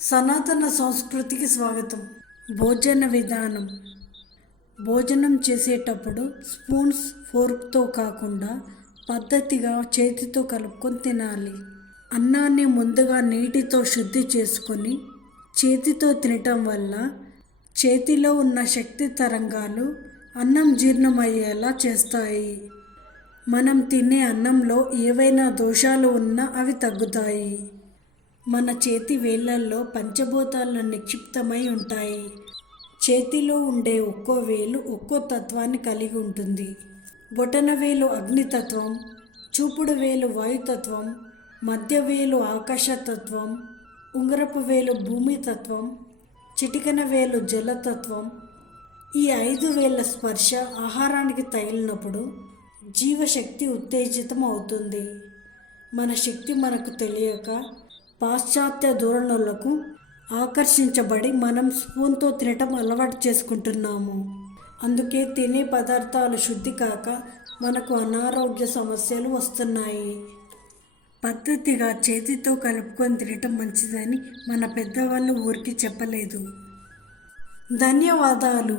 సనాతన సంస్కృతికి స్వాగతం. భోజన విధానం. భోజనం చేసేటప్పుడు స్పూన్స్, ఫోర్క్తో కాకుండా పద్ధతిగా చేతితో కలుపుకొని తినాలి. అన్నాన్ని ముందుగా నీటితో శుద్ధి చేసుకొని చేతితో తినటం వల్ల చేతిలో ఉన్న శక్తి తరంగాలు అన్నం జీర్ణమయ్యేలా చేస్తాయి. మనం తినే అన్నంలో ఏవైనా దోషాలు ఉన్నా అవి తగ్గుతాయి. మన చేతి వేళ్ళల్లో పంచభూతాలు నిక్షిప్తమై ఉంటాయి. చేతిలో ఉండే ఒక్కో వేలు ఒక్కో తత్వాన్ని కలిగి ఉంటుంది. బొటన వేలు అగ్నితత్వం, చూపుడు వేలు వాయుతత్వం, మధ్య వేలు ఆకాశతత్వం, ఉంగరపు వేలు భూమితత్వం, చిటికెన వేలు జలతత్వం. ఈ 5 వేల స్పర్శ ఆహారానికి తగిలినప్పుడు జీవశక్తి ఉత్తేజితం అవుతుంది. మన శక్తి మనకు తెలియక పాశ్చాత్య ధోరణులకు ఆకర్షించబడి మనం స్పూన్తో తినటం అలవాటు చేసుకుంటున్నాము. అందుకే తినే పదార్థాలు శుద్ధి కాక మనకు అనారోగ్య సమస్యలు వస్తున్నాయి. పద్ధతిగా చేతితో కలుపుకొని తినటం మంచిదని మన పెద్దవాళ్ళు ఊరికి చెప్పలేదు. ధన్యవాదాలు.